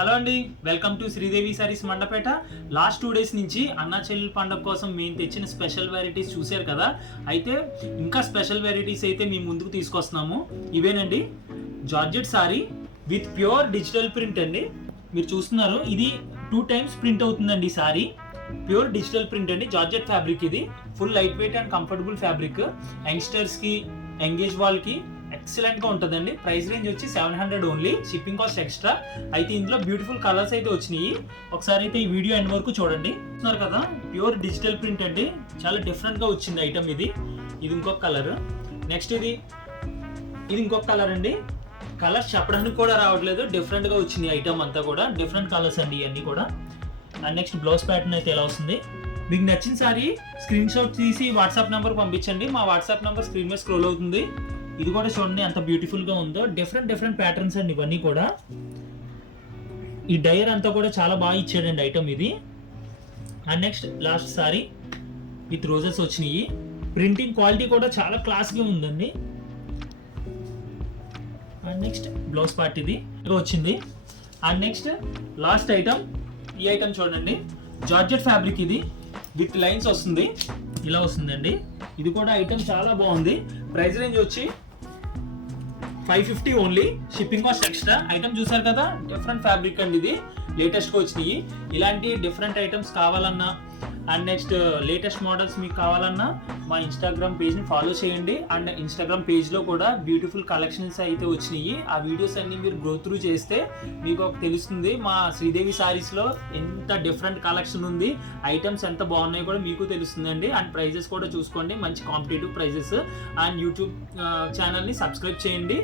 Hello అండి, welcome to Sridevi saris Mandapeta. Last 2 days నుంచి అన్నా చెల్లెల పండుగ కోసం మేము తెచ్చిన స్పెషల్ వెరైటీస్ చూశారు కదా. అయితే ఇంకా స్పెషల్ వెరైటీస్ అయితే మేము ముందుకు తీసుకొస్తున్నాము. ఇవేనండి georgette sari with pure digital print అండి. మీరు చూస్తున్నారు, ఇది 2 times ప్రింట్ అవుతుందండి. సారీ ప్యూర్ డిజిటల్ ప్రింట్ అండి. జార్జెట్ ఫ్యాబ్రిక్, ఇది full light weight and comfortable fabric. యంగ్స్టర్స్కి, ఎంగేజ్ వాళ్ళకి ఎక్సలెంట్ గా ఉంటుందండి. ప్రైస్ రేంజ్ వచ్చి 700 ఓన్లీ, షిప్పింగ్ కాస్ట్ ఎక్స్ట్రా. అయితే ఇందులో బ్యూటిఫుల్ కలర్స్ అయితే వచ్చినాయి. ఒకసారి అయితే ఈ వీడియో ఎండ్ వరకు చూడండి. చూస్తున్నారు కదా, ప్యూర్ డిజిటల్ ప్రింట్ అండి. చాలా డిఫరెంట్ గా వచ్చింది ఐటమ్. ఇది ఇంకొక కలర్. నెక్స్ట్ ఇది ఇంకొక కలర్ అండి. కలర్స్ చెప్పడానికి కూడా రావట్లేదు, డిఫరెంట్ గా వచ్చింది ఐటమ్ అంతా కూడా. డిఫరెంట్ కలర్స్ అండి ఇవన్నీ కూడా. అండ్ నెక్స్ట్ బ్లౌజ్ ప్యాటర్న్ అయితే ఎలా వస్తుంది. మీకు నచ్చిన సారీ స్క్రీన్ షాట్ తీసి వాట్సాప్ నెంబర్ పంపించండి. మా వాట్సాప్ నెంబర్ స్క్రీన్ మీద స్క్రోల్ అవుతుంది. ఇది కూడా చూడండి ఎంత బ్యూటిఫుల్ గా ఉందో. డిఫరెంట్ ప్యాటర్న్స్ అండి ఇవన్నీ కూడా. ఈ డయర్ అంతా కూడా చాలా బాగా ఇచ్చాడండి ఐటమ్ ఇది. And next last sorry with roses వచ్చినాయి. ప్రింటింగ్ క్వాలిటీ కూడా చాలా క్లాస్ గా ఉందండి. అండ్ నెక్స్ట్ బ్లౌజ్ పార్ట్ ఇది వచ్చింది. అండ్ నెక్స్ట్ లాస్ట్ ఐటమ్, ఈ ఐటమ్ చూడండి. జార్జెట్ ఫ్యాబ్రిక్, ఇది విత్ లైన్స్ వస్తుంది, ఇలా వస్తుందండి. ఇది కూడా ఐటమ్ చాలా బాగుంది. ప్రైస్ రేంజ్ వచ్చి 550 only, shipping cost extra. Item చూసారు కదా, డిఫరెంట్ ఫ్యాబ్రిక్ అండి. ఇది లేటెస్ట్ గా వచ్చినాయి. ఇలాంటి డిఫరెంట్ ఐటమ్స్ కావాలన్నా అండ్ నెక్స్ట్ లేటెస్ట్ మోడల్స్ మీకు కావాలన్నా మా ఇన్స్టాగ్రామ్ పేజ్ని ఫాలో చేయండి. అండ్ ఇన్స్టాగ్రామ్ పేజ్లో కూడా బ్యూటిఫుల్ కలెక్షన్స్ అయితే వచ్చినాయి. ఆ వీడియోస్ అన్ని మీరు గో త్రూ చేస్తే మీకు తెలుస్తుంది మా శ్రీదేవి సారీస్లో ఎంత డిఫరెంట్ కలెక్షన్ ఉంది, ఐటమ్స్ ఎంత బాగున్నాయో కూడా మీకు తెలుస్తుందండి. అండ్ ప్రైజెస్ కూడా చూసుకోండి, మంచి కాంపిటేటివ్ ప్రైజెస్. అండ్ యూట్యూబ్ ఛానల్ని సబ్స్క్రైబ్ చేయండి.